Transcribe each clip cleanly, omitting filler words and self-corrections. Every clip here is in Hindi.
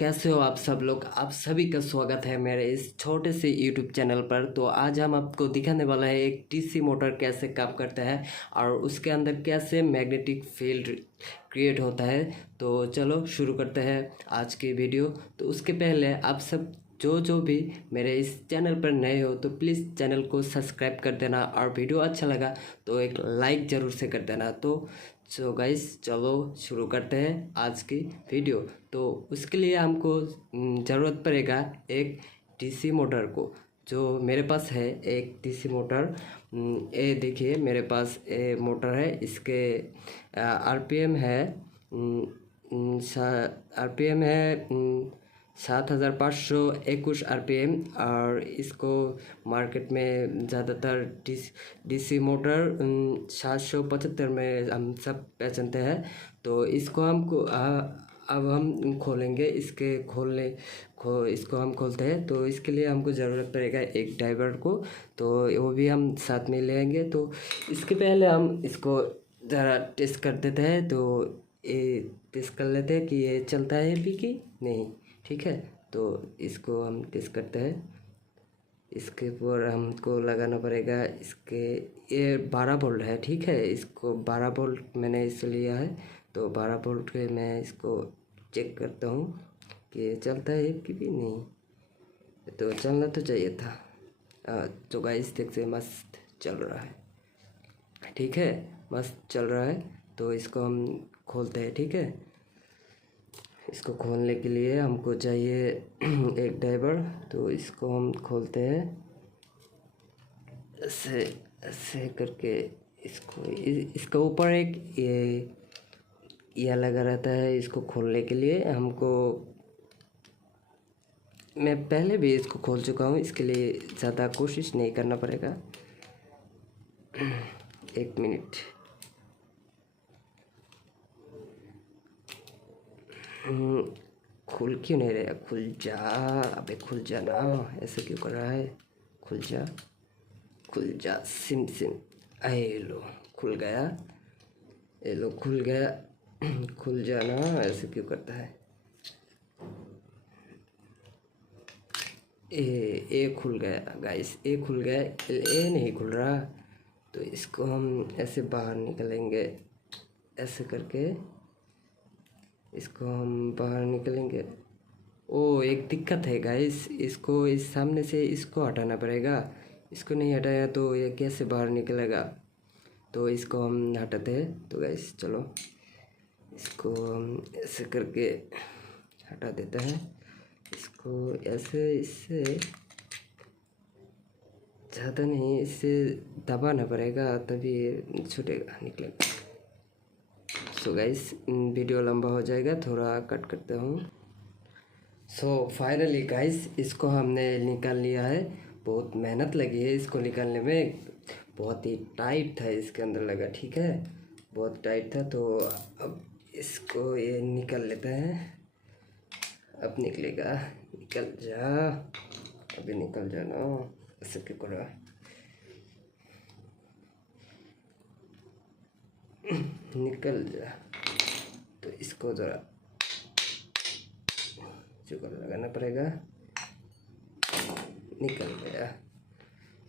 कैसे हो आप सब लोग। आप सभी का स्वागत है मेरे इस छोटे से यूट्यूब चैनल पर। तो आज हम आपको दिखाने वाला है एक डीसी मोटर कैसे काम करता है और उसके अंदर कैसे मैग्नेटिक फील्ड क्रिएट होता है। तो चलो शुरू करते हैं आज की वीडियो। तो उसके पहले आप सब जो भी मेरे इस चैनल पर नए हो तो प्लीज़ चैनल को सब्सक्राइब कर देना और वीडियो अच्छा लगा तो एक लाइक ज़रूर से कर देना। तो गाइस चलो शुरू करते हैं आज की वीडियो। तो उसके लिए हमको ज़रूरत पड़ेगा एक डीसी मोटर को, जो मेरे पास है एक डीसी मोटर। ये देखिए मेरे पास ये मोटर है। इसके आरपीएम है आरपीएम है 7521 RPM। और इसको मार्केट में ज़्यादातर डीसी मोटर 775 में हम सब पहचानते हैं। तो इसको हमको अब हम खोलेंगे। इसको हम खोलते हैं। तो इसके लिए हमको ज़रूरत पड़ेगा एक ड्राइवर को, तो वो भी हम साथ में लेंगे। तो इसके पहले हम इसको ज़रा टेस्ट कर देते हैं। तो ये टेस्ट कर लेते हैं कि ये चलता है भी कि नहीं। ठीक है, तो इसको हम टेस्ट करते हैं। इसके ऊपर हमको लगाना पड़ेगा इसके, ये 12 वोल्ट है। ठीक है, इसको 12 वोल्ट मैंने इसे लिया है। तो 12 वोल्ट के मैं इसको चेक करता हूँ कि चलता है कि भी नहीं। तो चलना तो चाहिए था। तो गाइस देखते मस्त चल रहा है। ठीक है, मस्त चल रहा है। तो इसको हम खोलते हैं। ठीक है, इसको खोलने के लिए हमको चाहिए एक ड्राइवर। तो इसको हम खोलते हैं ऐसे ऐसे करके। इसका ऊपर एक ये लगा रहता है। इसको खोलने के लिए हमको, मैं पहले भी इसको खोल चुका हूँ, इसके लिए ज़्यादा कोशिश नहीं करना पड़ेगा। एक मिनट। खुल क्यों नहीं रहा? खुल जा, अबे खुल जा ना, ऐसे क्यों कर रहा है? खुल जा, खुल जा, सिम सिम। ए लो खुल गया, ए लो खुल गया। खुल जा ना, ऐसे क्यों करता है? ए खुल गया गाइस, ए खुल गया। ए नहीं खुल रहा। तो इसको हम ऐसे बाहर निकलेंगे, ऐसे करके इसको हम बाहर निकलेंगे। ओ एक दिक्कत है गाइस, इसको इस सामने से इसको हटाना पड़ेगा। इसको नहीं हटाया तो ये कैसे बाहर निकलेगा? तो इसको हम हटाते हैं। तो गाइस चलो इसको हम ऐसे करके हटा देते हैं। इसको ऐसे, इससे ज़्यादा नहीं, इससे दबाना पड़ेगा तभी छूटेगा, निकलेगा। सो गाइस वीडियो लंबा हो जाएगा, थोड़ा कट करता हूँ। सो फाइनली गाइस इसको हमने निकाल लिया है। बहुत मेहनत लगी है इसको निकालने में, बहुत ही टाइट था इसके अंदर लगा। ठीक है, बहुत टाइट था। तो अब इसको ये निकाल लेते हैं। अब निकलेगा, निकल जा, अभी निकल जाना, ऐसे क्यों कर रहा है? निकल जा। तो इसको ज़रा जुगाड़ लगाना पड़ेगा। निकल गया।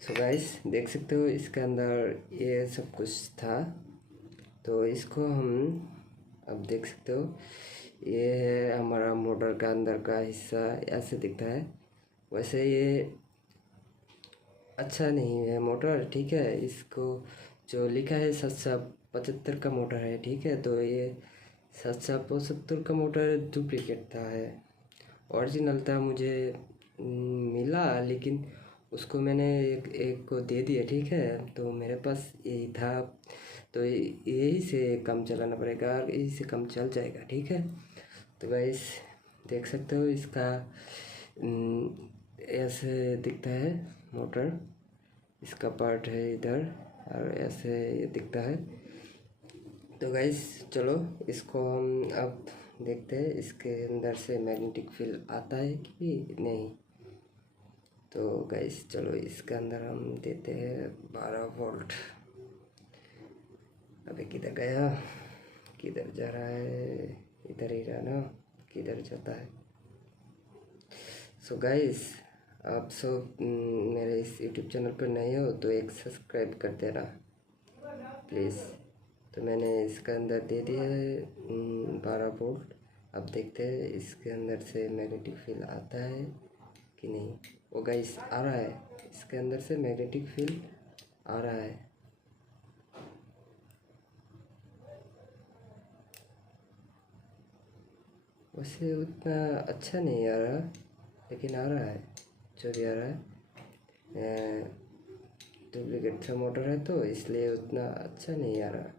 सो गाइस देख सकते हो इसके अंदर ये सब कुछ था। तो इसको हम अब देख सकते हो, ये है हमारा मोटर का अंदर का हिस्सा, ऐसे दिखता है। वैसे ये अच्छा नहीं है मोटर। ठीक है, इसको जो लिखा है 775 का मोटर है। ठीक है, तो ये 775 का मोटर डुप्लीकेट था है। ओरिजिनल था मुझे मिला, लेकिन उसको मैंने एक को दे दिया। ठीक है, तो मेरे पास यही था। तो यही से कम चलाना पड़ेगा, यही से कम चल जाएगा। ठीक है, तो गाइस देख सकते हो इसका ऐसे दिखता है मोटर। इसका पार्ट है इधर और ऐसे ये दिखता है। तो गाइस चलो इसको हम अब देखते हैं इसके अंदर से मैग्नेटिक फील्ड आता है कि नहीं। तो गाइस चलो इसके अंदर हम देते हैं 12 वोल्ट। अबे किधर गया, किधर जा रहा है? इधर ही रहा ना, किधर जाता है? सो गाइस, आप सब मेरे इस यूट्यूब चैनल पर नए हो तो एक सब्सक्राइब कर देना प्लीज़। तो मैंने इसके अंदर दे दिया है 12 वोल्ट। अब देखते हैं इसके अंदर से मैग्नेटिक फील्ड आता है कि नहीं। वो गाइस आ रहा है, इसके अंदर से मैग्नेटिक फील्ड आ रहा है। वैसे उतना अच्छा नहीं आ रहा, लेकिन आ रहा है, जो भी आ रहा है। डुप्लीकेट सा मोटर है तो इसलिए उतना अच्छा नहीं आ रहा।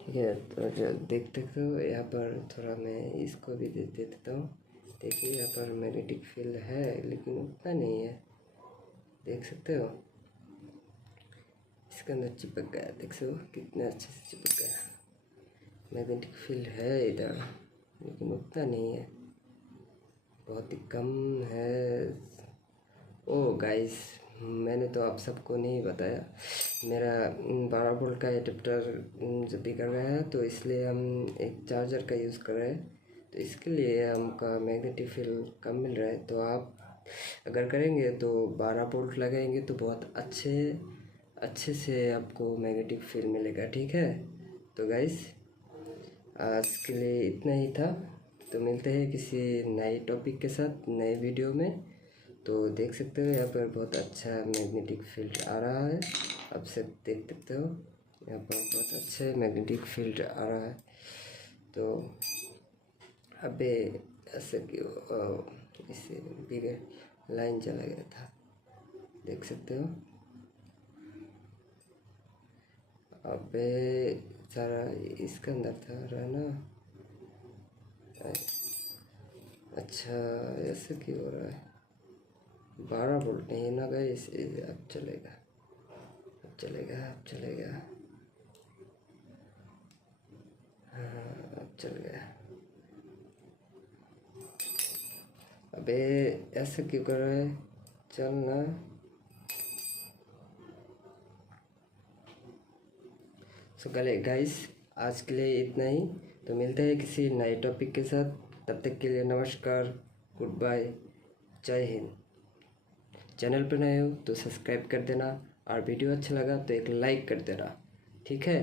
ठीक है, तो जो देखते हो यहाँ पर थोड़ा मैं इसको भी दे देता हूँ। देखिए यहाँ पर मैग्नेटिक फील्ड है लेकिन उतना नहीं है, देख सकते हो। इसके अंदर चिपक गया, देख सकते हो कितना अच्छे से चिपक गया। मैग्नेटिक फील्ड है इधर लेकिन उतना नहीं है, बहुत ही कम है। ओ गाइस, मैंने तो आप सबको नहीं बताया, मेरा 12 वोल्ट का एडाप्टर जब भी कर रहा है तो इसलिए हम एक चार्जर का यूज़ कर रहे हैं। तो इसके लिए हमका मैग्नेटिक फील्ड कम मिल रहा है। तो आप अगर करेंगे तो 12 वोल्ट लगाएंगे तो बहुत अच्छे से आपको मैग्नेटिक फील्ड मिलेगा। ठीक है, तो गाइस आज के लिए इतना ही था। तो मिलते हैं किसी नए टॉपिक के साथ नए वीडियो में। तो देख सकते हो यहाँ पर बहुत अच्छा मैग्नेटिक फील्ड आ रहा है, आप सब देख सकते हो यहाँ पर बहुत अच्छे मैग्नेटिक फील्ड आ रहा है। तो अबे ऐसे क्यों, इससे बिगड़ लाइन चला गया था, देख सकते हो। अबे सारा इसके अंदर था रहा ना। अच्छा ऐसे क्यों हो रहा है, 12 वोल्ट नहीं है ना गाइस। अब चलेगा, अब चलेगा, अब चलेगा। हाँ अब चल गया। अबे ऐसे क्यों कर रहा है, चल ना। सो गाइस आज के लिए इतना ही। तो मिलते हैं किसी नए टॉपिक के साथ, तब तक के लिए नमस्कार, गुड बाय, जय हिंद। चैनल पर नए हो तो सब्सक्राइब कर देना और वीडियो अच्छा लगा तो एक लाइक कर देना। ठीक है।